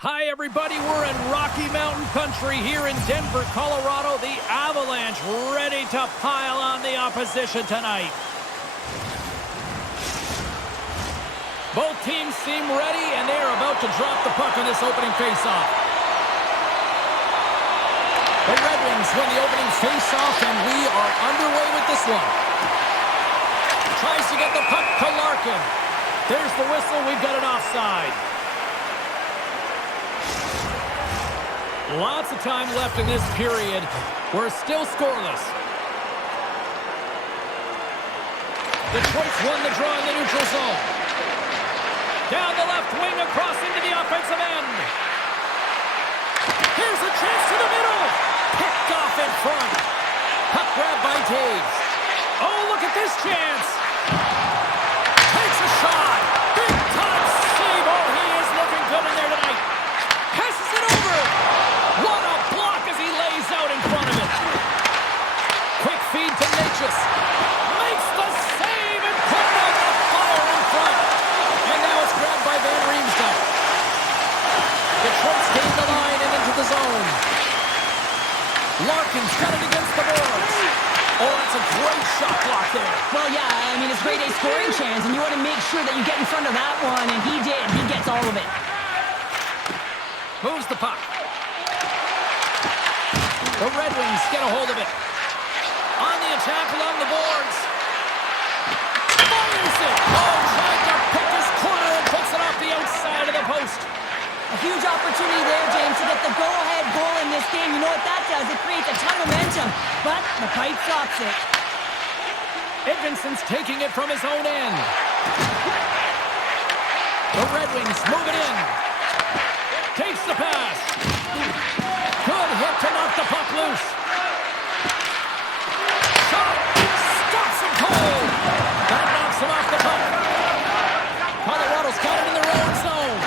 Hi, everybody. We're in Rocky Mountain Country here in Denver, Colorado. The Avalanche ready to pile on the opposition tonight. Both teams seem ready, and they are about to drop the puck on this opening faceoff. The Red Wings win the opening faceoff, and we are underway with this one. Tries to get the puck to Larkin. There's the whistle. We've got an offside. Lots of time left in this period. We're still scoreless. Detroit's won the draw in the neutral zone. Down the left wing, across into the offensive end. Here's a chance to the middle. Picked off in front. Puck grab by Taves. Oh, look at this chance. Takes a shot. Big time save. Oh, he is looking good in there tonight. Passes it over. What a block as he lays out in front of it. Quick feed to Natchez. Makes the save and puts out the fire in front. And now it's grabbed by Van Riemsdyk. Detroit's gained the line and into the zone. Larkin's got it against the boards. Oh, that's a great shot block there. Well, yeah, I mean, it's grade A scoring chance, and you want to make sure that you get in front of that one, and he did. He gets all of it. Moves the puck. The Red Wings get a hold of it. On the attack along the boards. Fires it. Oh, tried to pick his corner and puts it off the outside of the post. A huge opportunity there, James, to get the go-ahead goal in this game. You know what that does? It creates a ton of momentum, but the pipe stops it. Edvinson's taking it from his own end. The Red Wings move it in. Takes the pass. Good hit to knock the puck loose. Shot. Stops him cold. That knocks him off the puck. Colorado's got it in their own zone.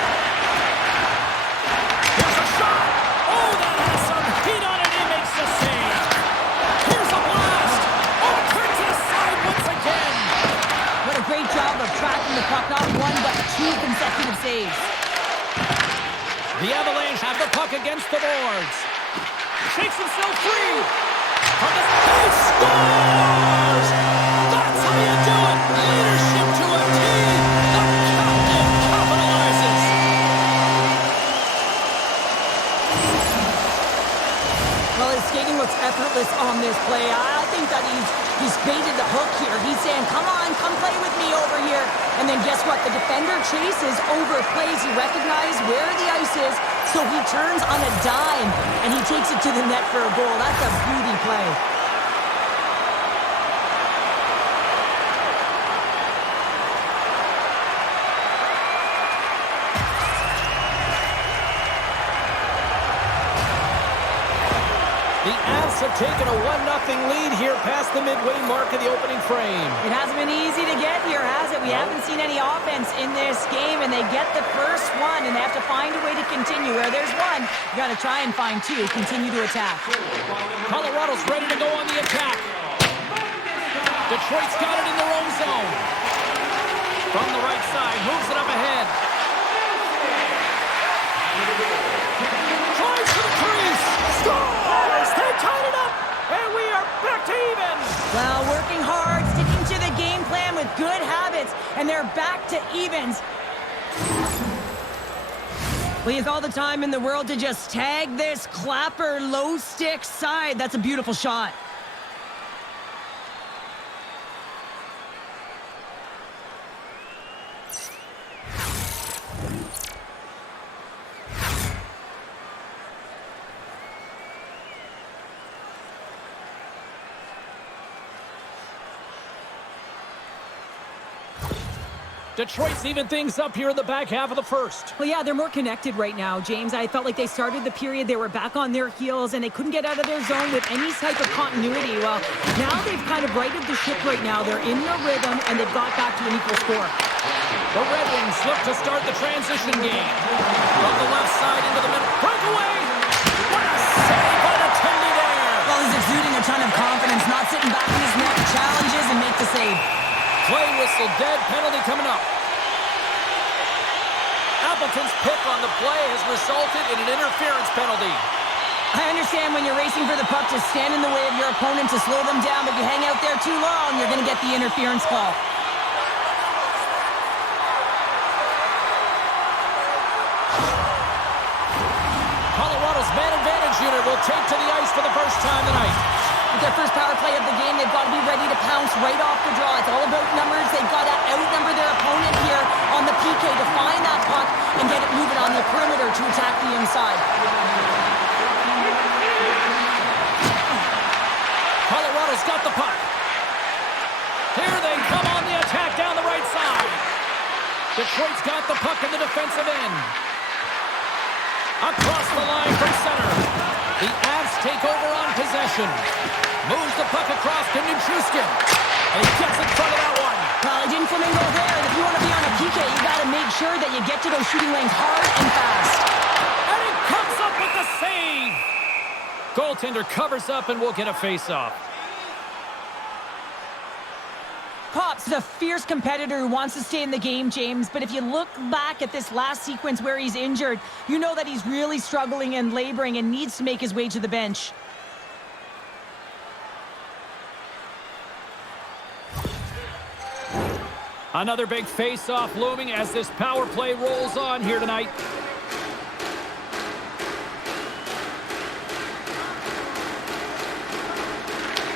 Here's a shot. Oh, that has some heat on it. He makes the save. Here's a blast. Oh, turns it aside once again. What a great job of tracking the puck. Not one, but two consecutive saves. The Avalanche have the puck against the boards. Shakes himself free. From the space, scores! That's how you do it. Leadership to a team. The captain capitalizes. Well, his skating looks effortless on this play. I think that he's baited the hook here. He's saying, come on, come play with me over here. And then guess what? The defender chases, overplays. He recognizes where the ice is, so he turns on a dime, and he takes it to the net for a goal. That's a beauty play. The Avs have taken a 1-0 lead here past the midway mark of the opening frame. It hasn't been easy to get here, has it? We haven't seen any offense in this game, and they get the first one, and they have to find a way to continue. Where there's one, you got to try and find two. Continue to attack. Colorado's ready to go on the attack. Detroit's got it in their own zone. From the right side, moves it up ahead. Tries for the crease. Scores! They tied it up, and we are back to even. Well, working hard, sticking to the game plan with good habits, and they're back to evens. We have all the time in the world to just tag this Clapper low stick side. That's a beautiful shot. Detroit's even things up here in the back half of the first. Well, yeah, they're more connected right now, James. I felt like they started the period, they were back on their heels, and they couldn't get out of their zone with any type of continuity. Well, now they've kind of righted the ship right now. They're in the rhythm, and they've got back to an equal score. The Red Wings look to start the transition game. From the left side into the middle. Breakaway! What a save by the Tendy there! Well, he's exuding a ton of confidence, not sitting back in his net, challenges and make the save. Play whistle dead, penalty coming up. Appleton's pick on the play has resulted in an interference penalty. I understand when you're racing for the puck to stand in the way of your opponent to slow them down, but you hang out there too long, you're going to get the interference call. Colorado's man advantage unit will take to the ice for the first time tonight. With their first power play of the game, they've got to be ready to pounce right off the draw. It's all about numbers. They've got to outnumber their opponent here on the PK to find that puck and get it moving on the perimeter to attack the inside. Colorado's got the puck. Here they come on the attack down the right side. Detroit's got the puck in the defensive end. Across the line from center. The Avs take over on possession. Moves the puck across to Nichushkin. And he gets in front of that one. Well, he didn't flamingo there, and if you want to be on a PK, you got to make sure that you get to those shooting lanes hard and fast. And he comes up with the save. Goaltender covers up and will get a face-off. Pops is a fierce competitor who wants to stay in the game, James, but if you look back at this last sequence where he's injured, you know that he's really struggling and laboring and needs to make his way to the bench. Another big face-off looming as this power play rolls on here tonight.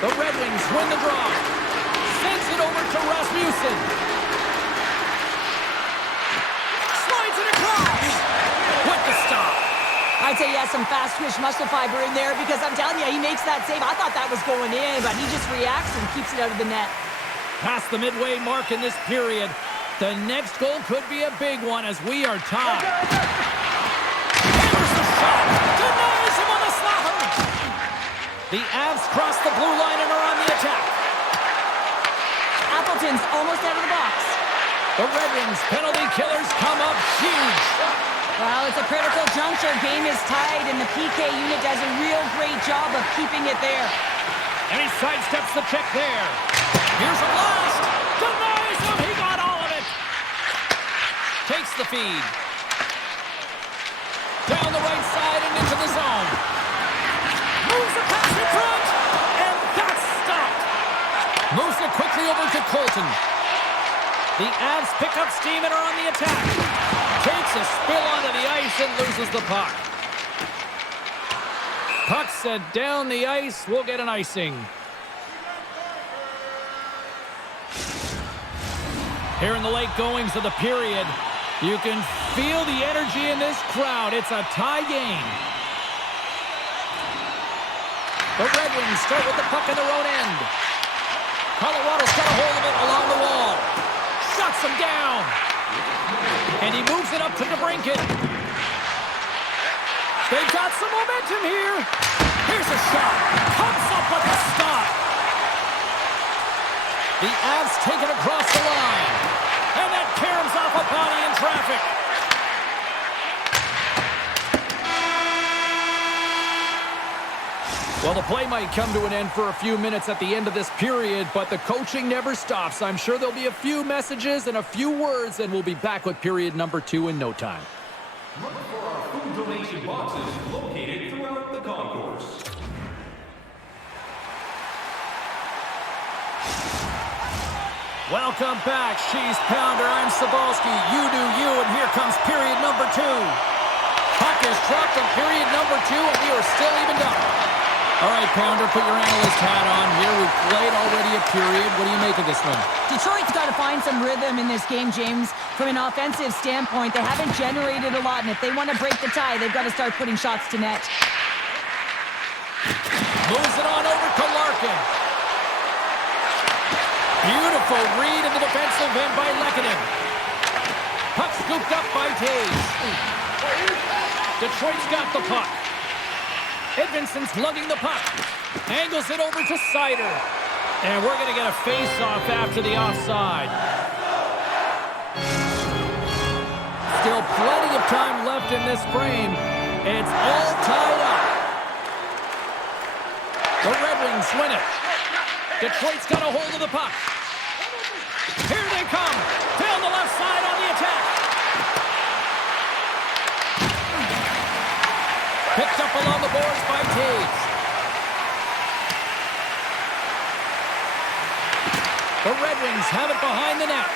The Red Wings win the draw. Sends it over to Rasmussen. Slides it across. With the stop. I'd say he has some fast-twitch muscle fiber in there because I'm telling you, he makes that save. I thought that was going in, but he just reacts and keeps it out of the net. Past the midway mark in this period. The next goal could be a big one as we are tied. Hammers the shot. Denies him on the slapper. The Avs cross the blue line and are on the attack. Appleton's almost out of the box. The Red Wings penalty killers come up huge. Well, it's a critical juncture. Game is tied, and the PK unit does a real great job of keeping it there. And he sidesteps the check there. Here's a blast. Denies him. He got all of it. Takes the feed. Down the right side and into the zone. Moves the pass in front. And that's stopped. Moves it quickly over to Colton. The Avs pick up steam and are on the attack. Takes a spill onto the ice and loses the puck. Puck set down the ice. We'll get an icing. Here in the late goings of the period, you can feel the energy in this crowd. It's a tie game. The Red Wings start with the puck in their own end. Colorado's got a hold of it along the wall. Shuts him down. And he moves it up to DeBrincat. They've got some momentum here. Here's a shot. Comes up with a stop. The Avs take it across the line. And that caroms off a body in traffic. Well, the play might come to an end for a few minutes at the end of this period, but the coaching never stops. I'm sure there'll be a few messages and a few words, and we'll be back with period number 2 in no time. Look for our food donation boxes located throughout the concourse. Welcome back, Cheese Pounder. I'm Sabalski. You do you, and here comes period number 2. Puck is dropped in period number 2, and we are still evened up. All right, Pounder, put your analyst hat on here. We've played already a period. What do you make of this one? Detroit's got to find some rhythm in this game, James. From an offensive standpoint, they haven't generated a lot, and if they want to break the tie, they've got to start putting shots to net. Moves it on over to Larkin. Beautiful read in the defensive end by Lehkonen. Puck scooped up by Taves. Detroit's got the puck. Edvinson's lugging the puck. Angles it over to Seider. And we're going to get a face-off after the offside. Still plenty of time left in this frame. It's all tied up. The Red Wings win it. Detroit's got a hold of the puck. Here they come. Down the left side on the attack. Picked up along the boards by Taves. The Red Wings have it behind the net.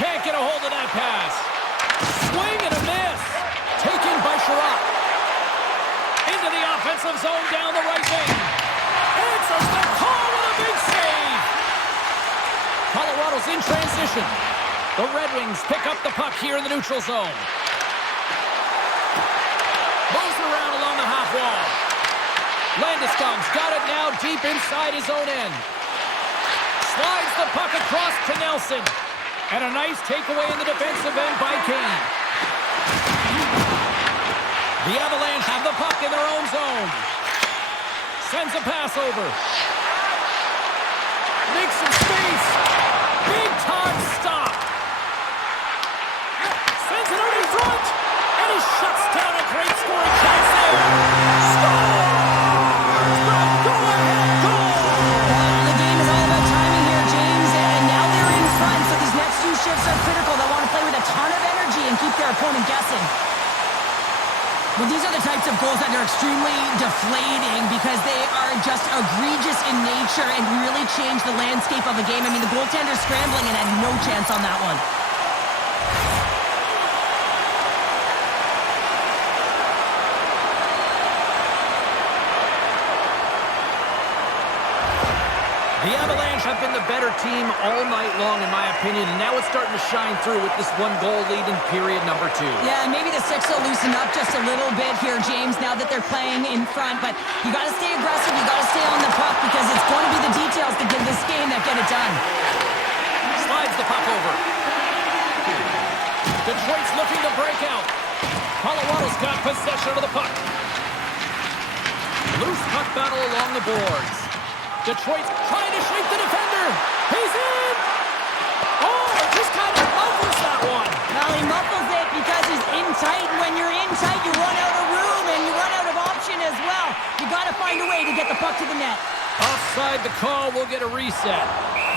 Can't get a hold of that pass. Swing and a miss. Taken by Sherratt. Into the offensive zone down the right wing. Answers the call with a big save. Colorado's in transition. The Red Wings pick up the puck here in the neutral zone. Moves around along the half wall. Landeskog's got it now deep inside his own end. Slides the puck across to Nelson. And a nice takeaway in the defensive end by Kane. The Avalanche have the puck in their own zone. Sends a pass over. Makes some space. Big time stop. Sends it out in front. And he shuts down a great scoring chance there. Scores! Go-ahead goal! The game is all about timing here, James. And now they're in front, so these next two shifts are critical. They want to play with a ton of energy and keep their opponent guessing. Well, these are the types of goals that are extremely deflating because they are just egregious in nature and really change the landscape of the game. I mean, the goaltender's scrambling and had no chance on that one. The Avalanche have been the better team all night long, in my opinion, and now it's starting to shine through with this one-goal lead in period number 2. Yeah, and maybe the Six will loosen up just a little bit here, James, now that they're playing in front. But you got to stay aggressive, you got to stay on the puck, because it's going to be the details to give this game that get it done. Slides the puck over. Detroit's looking to break out. Colorado's got possession of the puck. Loose puck battle along the boards. Detroit's trying to shake the defender. He's in! Oh, just kind of muffles that one. Well, he muffles it because he's in tight, and when you're in tight, you run out of room, and you run out of option as well. You got to find a way to get the puck to the net. Offside the call, we'll get a reset.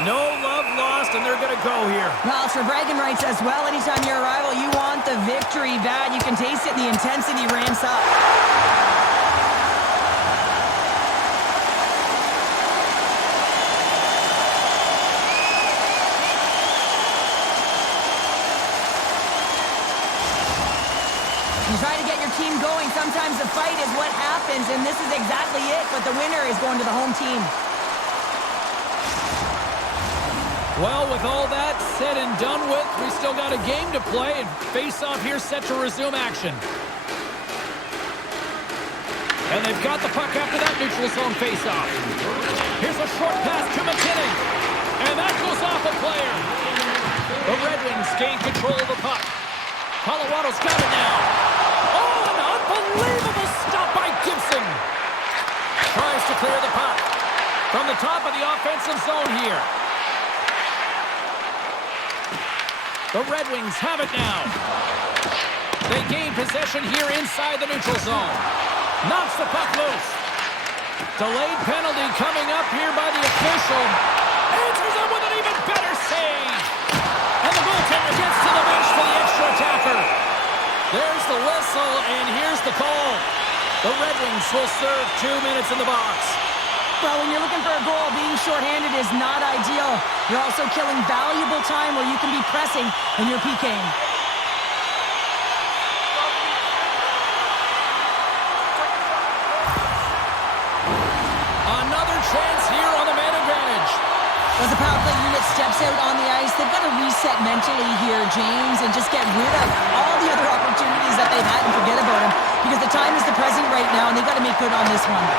No love lost, and they're going to go here. Well, it's for bragging rights as well. Anytime you're a rival, you want the victory bad. You can taste it, the intensity ramps up. Trying to get your team going. Sometimes the fight is what happens, and this is exactly it, but the winner is going to the home team. Well, with all that said and done with, we still got a game to play, and face-off here set to resume action. And they've got the puck after that neutral zone face-off. Here's a short pass to McKinnon, and that goes off a player. The Red Wings gain control of the puck. Colorado's got it now. Oh, an unbelievable stop by Gibson. Tries to clear the puck from the top of the offensive zone here. The Red Wings have it now. They gain possession here inside the neutral zone. Knocks the puck loose. Delayed penalty coming up here by the official. Answers it with an even better save. And the goaltender gets to the bench for the extra attacker. There's the whistle, and here's the call. The Red Wings will serve 2 minutes in the box. Well, when you're looking for a goal, being shorthanded is not ideal. You're also killing valuable time where you can be pressing and you're PKing. Another chance here on the man advantage. As the power play unit steps out on the ice, they've got to reset mentally here, James, and just get rid of all the other opportunities that they've had and forget about them, because the time is the present right now, and they've got to make good on this one.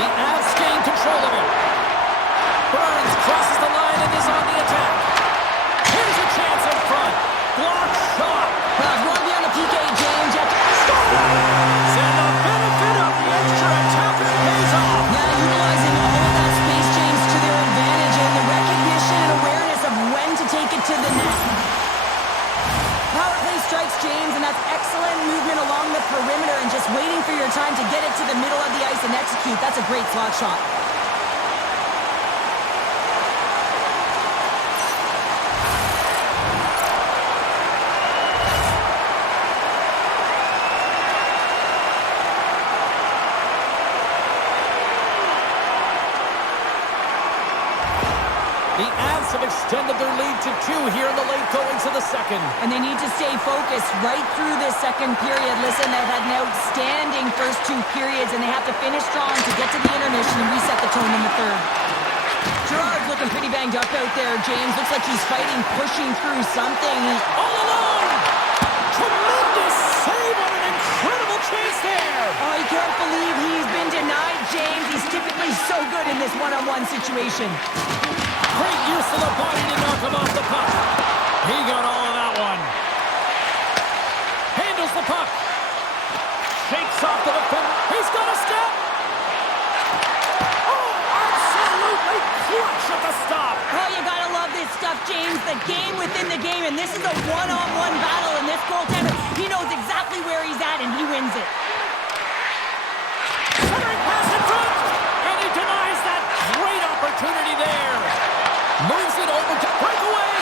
The Avs gain control of it. Burns crosses the line and is on the attack. Here's a chance in front. Block shot. Well, if you want to be on the PK, James, you have to score! And the benefit of the extra attacker pays off. Yeah, utilizing all of that space, James, to their advantage, and the recognition and awareness of when to take it to the net. Power play strikes, James, and that's excellent movement along the perimeter and just waiting for your time to get it to the middle of the ice and execute. That's a great slot shot. The Avs have extended their lead to 2 here in the late goings of the second. And they need to stay focused right through this second period. Listen, they've had an outstanding first 2 periods, and they have to finish strong to get to the intermission and reset the tone in the third. Gerard's looking pretty banged up out there, James. Looks like he's fighting, pushing through something. All alone! Tremendous save on an incredible chance there! Oh, you can't believe he's been denied, James. He's typically so good in this one-on-one situation. Great use of the body to knock him off the puck. He got all of that one. Handles the puck. Shakes off the defender. He's got a step. Oh, absolutely clutch at the stop. Oh, you gotta love this stuff, James. The game within the game, and this is a one-on-one battle, and this goaltender, he knows exactly where he's at, and he wins it. Centering pass in front, and he denies that great opportunity there. Moves it over to breakaway.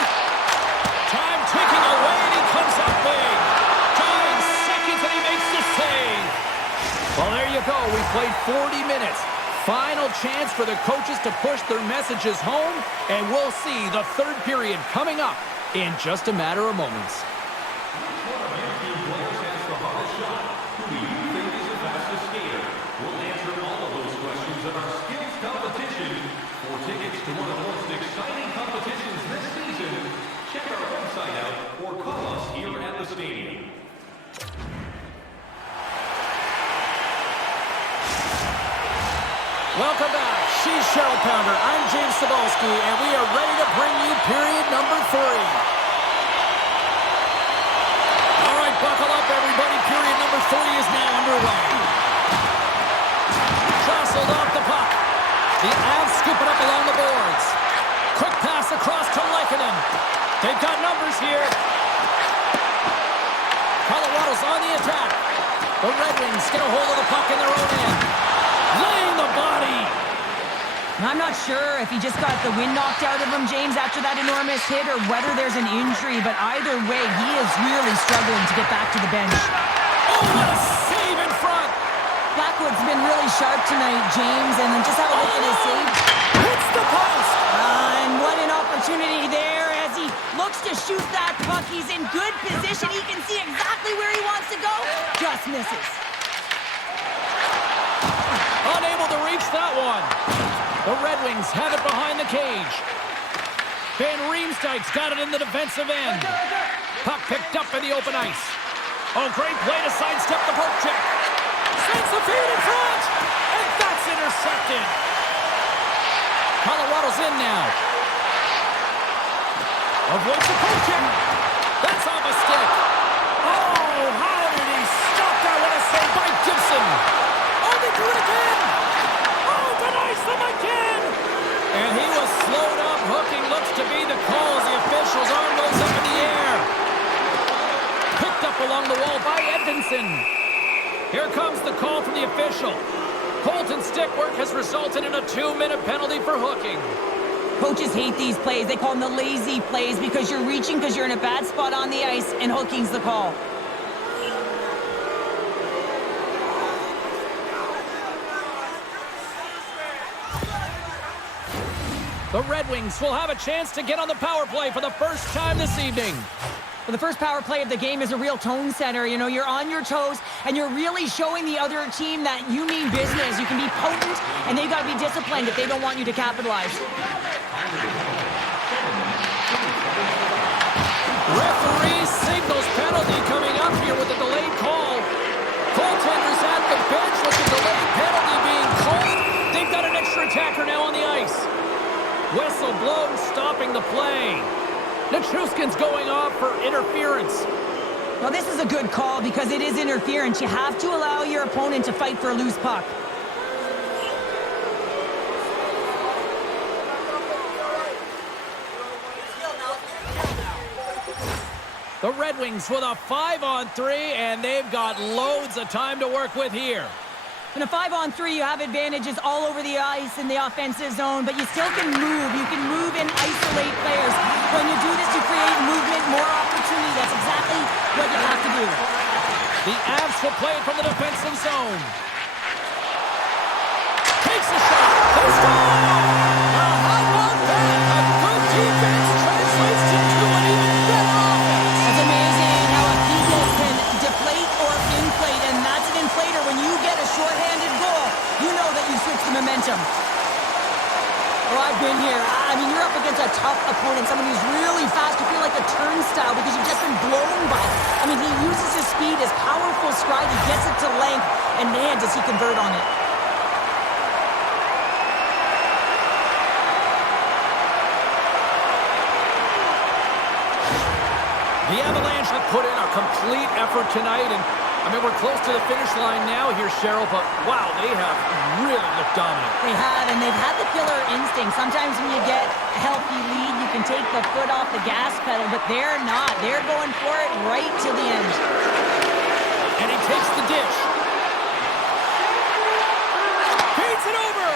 Time ticking away, and he comes up big. 9 seconds, and he makes the save. Well, there you go. We played 40 minutes. Final chance for the coaches to push their messages home, and we'll see the third period coming up in just a matter of moments. Which one of your two players has the hardest shot? Who do you think is the fastest skater? We'll answer all of those questions in our skills competition. For tickets to one of the most exciting competitions this season, check our website out or call us here at the stadium. Welcome back. She's Cheryl Pounder. I'm James Cebulski, and we are ready to bring you period number 3. All right, buckle up, everybody. Period number 3 is now underway. Jostled off the puck. The Avs scoop it up along the boards. Quick pass across to Lehkonen. They've got numbers here. Colorado's on the attack. The Red Wings get a hold of the puck in their own end. Laying the body. I'm not sure if he just got the wind knocked out of him, James, after that enormous hit, or whether there's an injury, but either way, he is really struggling to get back to the bench. Oh, what a save in front. Blackwood's been really sharp tonight, James, and then just have a look at his save. Hits the post. And what an opportunity there as he looks to shoot that puck. He's in good position. He can see exactly where he wants to go. Just misses. Unable to reach that one. The Red Wings have it behind the cage. Van Riemsdyk's got it in the defensive end. Puck picked up in the open ice. Oh, great play to sidestep the poke check. Sends the feed in front. And that's intercepted. Colorado's in now. Avoids the poke check. That's off a stick. Oh, how did he stop that? What a save by Gibson. Oh, they do it again. Oh, denies them again. And he was slowed up. Hooking looks to be the call as the official's arm goes up in the air. Picked up along the wall by Edvinsson. Here comes the call from the official. Colton's stick work has resulted in a 2-minute penalty for hooking. Coaches hate these plays. They call them the lazy plays because you're reaching because you're in a bad spot on the ice, and hooking's the call. The Red Wings will have a chance to get on the power play for the first time this evening. Well, the first power play of the game is a real tone setter. You know, you're on your toes, and you're really showing the other team that you mean business. You can be potent, and they've got to be disciplined if they don't want you to capitalize. Referee signals penalty coming up here with a delayed call. Goaltenders at the bench with the delayed penalty being called. They've got an extra attacker now on the ice. Whistle blown, stopping the play. Nichushkin's going off for interference. Well, this is a good call because it is interference. You have to allow your opponent to fight for a loose puck. The Red Wings with a 5-on-3, and they've got loads of time to work with here. In a 5-on-3, you have advantages all over the ice in the offensive zone, but you still can move. You can move and isolate players. When you do this, you create movement, more opportunity. That's exactly what you have to do. The Avs will play it from the defensive zone. Takes a shot. They score! How about that? A good tough opponent, someone who's really fast, you feel like a turnstile because you've just been blown by. I mean, he uses his speed, his powerful stride, he gets it to length, and man, does he convert on it. The Avalanche have put in a complete effort tonight, and I mean, we're close to the finish line now here, Cheryl, but wow, they have really looked dominant. They have, and they've had the killer instinct. Sometimes when you get a healthy lead, you can take the foot off the gas pedal, but they're not. They're going for it right to the end. And he takes the dish. Feeds it over.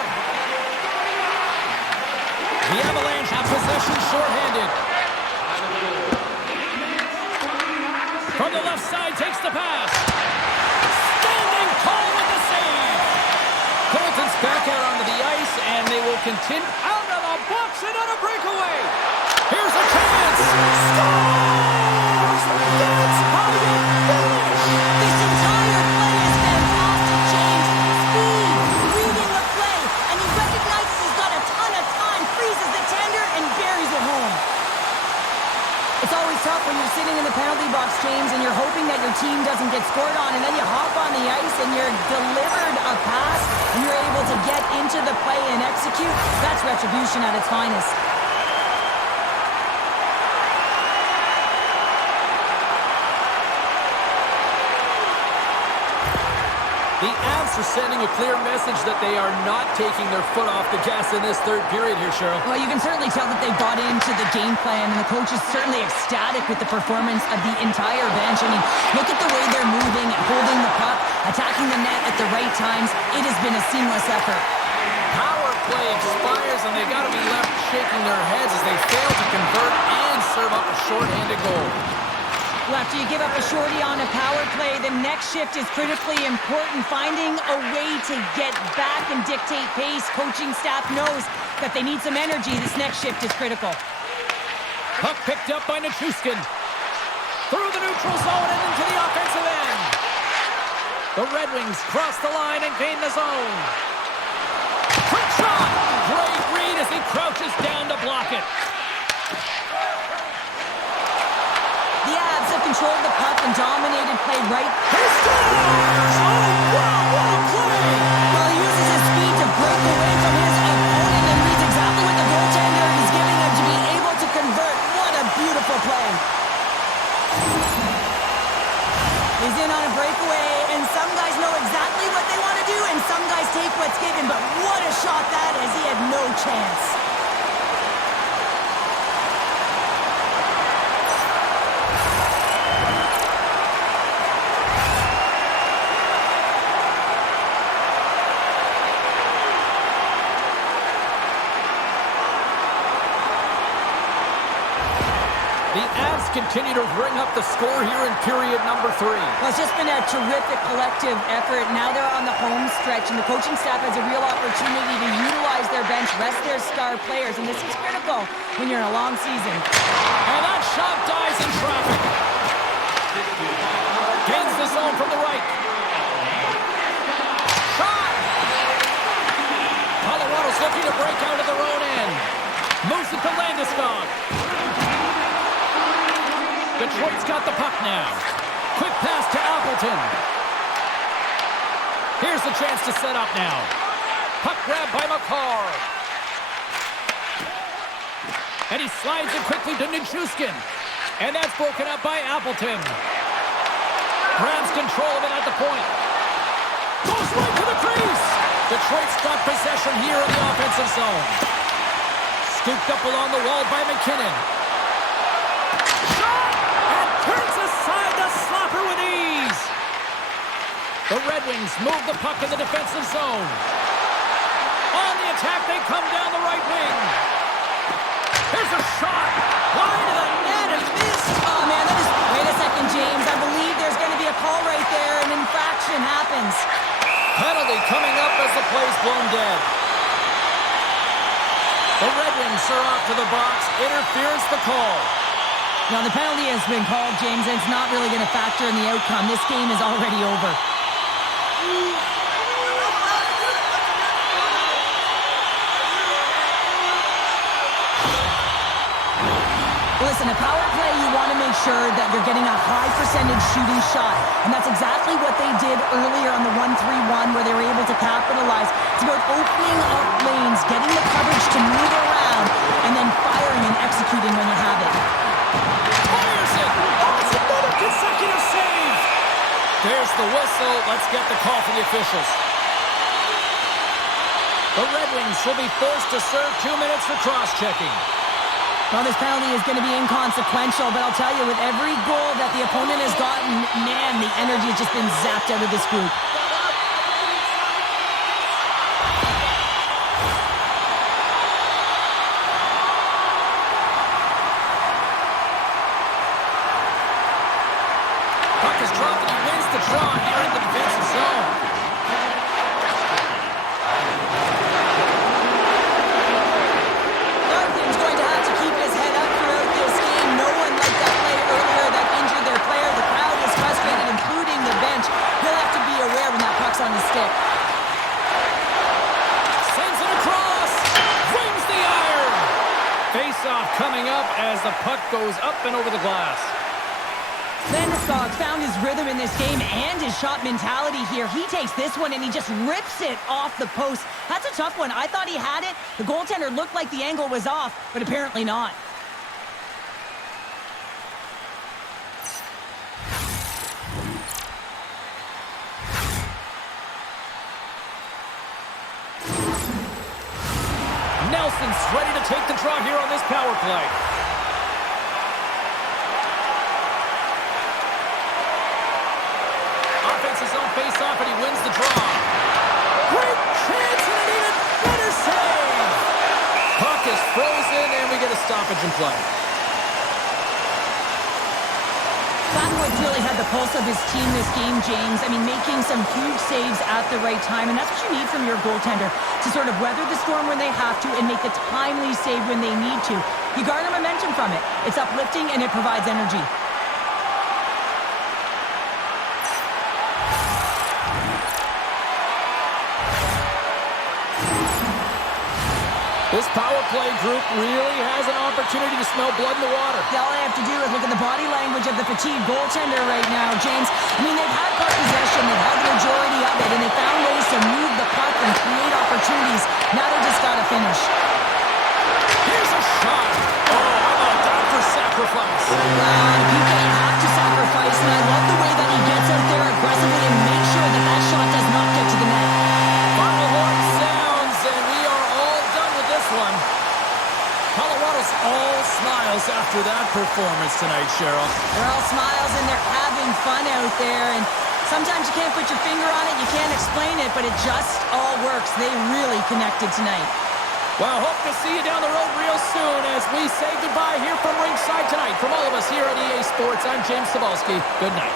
The Avalanche have possession shorthanded. From the left side, takes the pass. Standing tall with the save. Colton's back out onto the ice, and they will continue out of the box and on a breakaway. Here's a chance. Scores! That's how you finish. This entire play is fantastic, James. Speed, reading the play, and he recognizes he's got a ton of time, freezes the tender, and buries it home. It's always tough when you're sitting in the penalty box, James, and you're hoping that your team doesn't get scored on, and then you hop on the ice and you're delivered a pass, and you're able to get into the play and execute. That's retribution at its finest. The Avs are sending a clear message that they are not taking their foot off the gas in this third period here, Cheryl. Well, you can certainly tell that they bought into the game plan, and the coach is certainly ecstatic with the performance of the entire bench. I mean, look at the way they're moving and holding the puck, attacking the net at the right times. It has been a seamless effort. Power play expires, and they got to be left shaking their heads as they fail to convert and serve up a shorthanded goal. Well, after you give up a shorty on a power play, the next shift is critically important. Finding a way to get back and dictate pace. Coaching staff knows that they need some energy. This next shift is critical. Puck picked up by Nichushkin. Through the neutral zone and into the offensive end. The Red Wings cross the line and gain the zone. Quick shot! Great read as he crouches down to block it. The Avs have controlled the puck and dominated play right. He scores! Oh, wow, what a play! Well, he uses his speed to break away from his opponent and reads exactly what the goaltender is giving him to be able to convert. What a beautiful play. He's in on a breakaway, and some guys know exactly what they want to do, and some guys take what's given, but what a shot that is. He had no chance. The Avs continue to ring up the score here in period number 3. Well, it's just been a terrific collective effort. Now they're on the home stretch, and the coaching staff has a real opportunity to utilize their bench, rest their star players, and this is critical when you're in a long season. And that shot dies in traffic. Gains the zone from the right. Shot! Colorado's looking to break out of their own end. Moves it to Landeskog. Detroit's got the puck now. Quick pass to Appleton. Here's the chance to set up now. Puck grab by McCarr. And he slides it quickly to Nichushkin. And that's broken up by Appleton. Grabs control of it at the point. Goes right to the crease. Detroit's got possession here in the offensive zone. Scooped up along the wall by McKinnon. Turns aside the slapper with ease. The Red Wings move the puck in the defensive zone. On the attack, they come down the right wing. Here's a shot. Wide of the net and missed. Oh, man, that is... Wait a second, James. I believe there's going to be a call right there. An infraction happens. Penalty coming up as the play's blown dead. The Red Wings are off to the box. Interference the call. Now, the penalty has been called, James, and it's not really going to factor in the outcome. This game is already over. Listen, a power play, you want to make sure that you're getting a high percentage shooting shot. And that's exactly what they did earlier on the 1-3-1 where they were able to capitalize. It's about opening up lanes, getting the coverage to move around, and then firing and executing when you have it. Fires it! Oh, it's another consecutive save! There's the whistle. Let's get the call from the officials. The Red Wings will be forced to serve 2 minutes for cross-checking. Well, this penalty is going to be inconsequential, but I'll tell you, with every goal that the opponent has gotten, man, the energy has just been zapped out of this group. Puck is dropped and he wins the draw here in the defensive zone. On his stick. Sends it across. Wings the iron. Face-off coming up as the puck goes up and over the glass. Landeskog found his rhythm in this game and his shot mentality here. He takes this one and he just rips it off the post. That's a tough one. I thought he had it. The goaltender looked like the angle was off, but apparently not. Nelson's ready to take the draw here on this power play. Offense's own face-off, and he wins the draw. Great chance, and an even better save. Puck is frozen, and we get a stoppage in play. Flatwood really had the pulse of his team this game, James. I mean, making some huge saves at the right time, and that's what you need from your goaltender, to sort of weather the storm when they have to and make the timely save when they need to. You garner momentum from it. It's uplifting, and it provides energy. This power play group really has an opportunity to smell blood in the water. All I have to do is look at the body language of the fatigued goaltender right now, James. I mean, they've had puck possession, they've had the majority of it, and they found ways to move the puck and create opportunities. Now they just got to finish. Here's a shot. Oh, how about that for sacrifice? You can't have to sacrifice, and I love the way that he gets out there aggressively and makes sure that that shot does not get to the net. Final horn sounds, and we are all done with this one. Colorado's all smiles after that performance tonight, Cheryl. They're all smiles and they're having fun out there, and sometimes you can't put your finger on it, you can't explain it, but it just all works. They really connected tonight. Well, hope to see you down the road real soon as we say goodbye here from ringside tonight. From all of us here at EA Sports, I'm James Cebulski. Good night.